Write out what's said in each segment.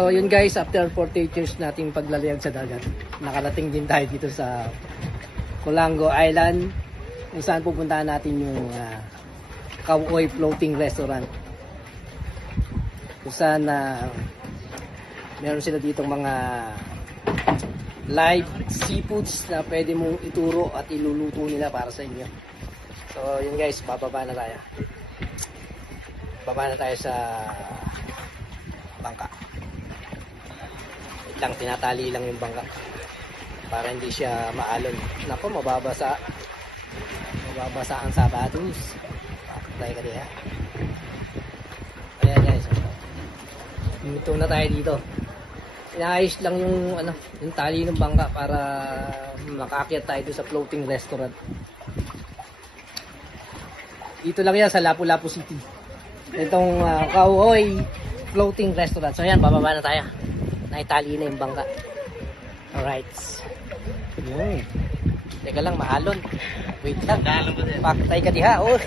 So yun guys, after 48 years nating paglalayag sa dagat, nakarating din tayo dito sa Colango Island, kung saan pupuntahan natin yung Kauoy Floating Restaurant. Kung saan meron sila ditong mga live seafoods na pwede mong ituro at iluluto nila para sa inyo. So yun guys, bababa na tayo. Baba na tayo sa bangka. Wait lang, tinatali lang yung bangka para hindi siya maalon. Nako, mababasa ang sapatos. Tayo ka diha. Ayan guys, dito na tayo dito. Inaayos lang yung tali ng bangka para makaakyat tayo sa floating restaurant. Dito lang yan sa Lapu-Lapu City. Itong Kauoy Floating Restaurant. So ayan, bababa na tayo. Naitali na yung bangka. Alright. Yun. Teka lang, maalon. Wait lang. Paktay ka diha. Oh.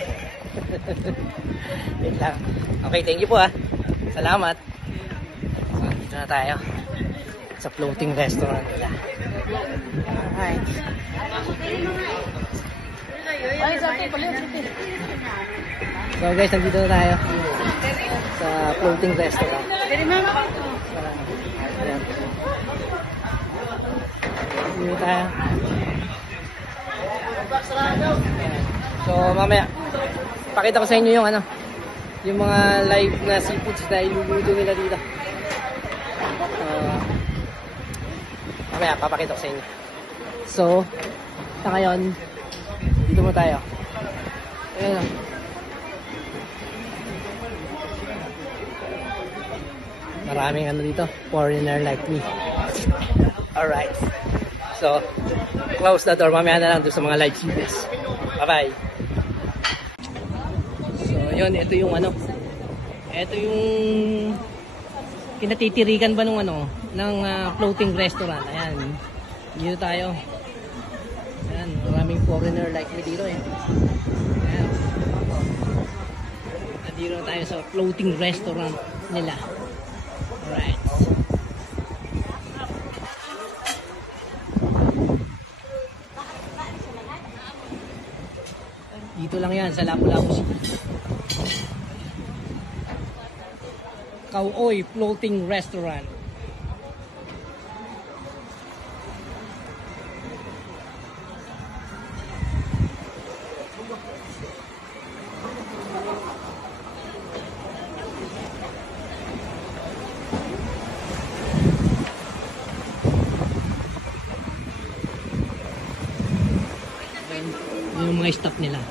Wait lang. Okay, thank you po Salamat. So, dito na tayo. Sa floating restaurant nila. Alright. So guys, nandito na tayo sa floating restaurant. Ayan. Dito tayo. So mamaya, pakita ko sa inyo yung mga live na seafoods na iluluto nila dito. Mamaya, papakita ko sa inyo. So, sa ngayon, dito mo tayo. Ayan. Maraming dito, foreigner like me. Alright. So, close the door. Mamaya na lang doon sa mga live series. Bye-bye. So, yun. Ito yung ito yung kinatitirikan ba ng floating restaurant. Ayan. Dito tayo. Ayan. Maraming foreigner like me dito Ayan. Nandito tayo sa floating restaurant nila. Alright. Dito lang yan sa Lapu-Lapu City. Kauoy Floating Restaurant. Yung mga staff nila.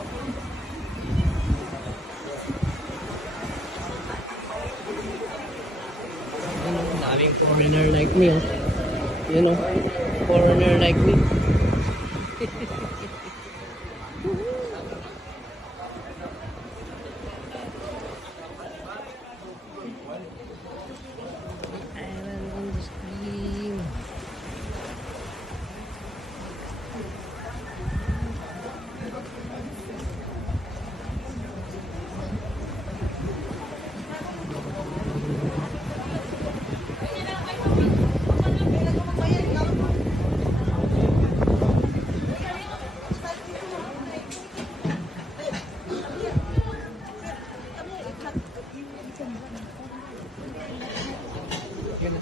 Daming foreigner like me foreigner like me. Yun.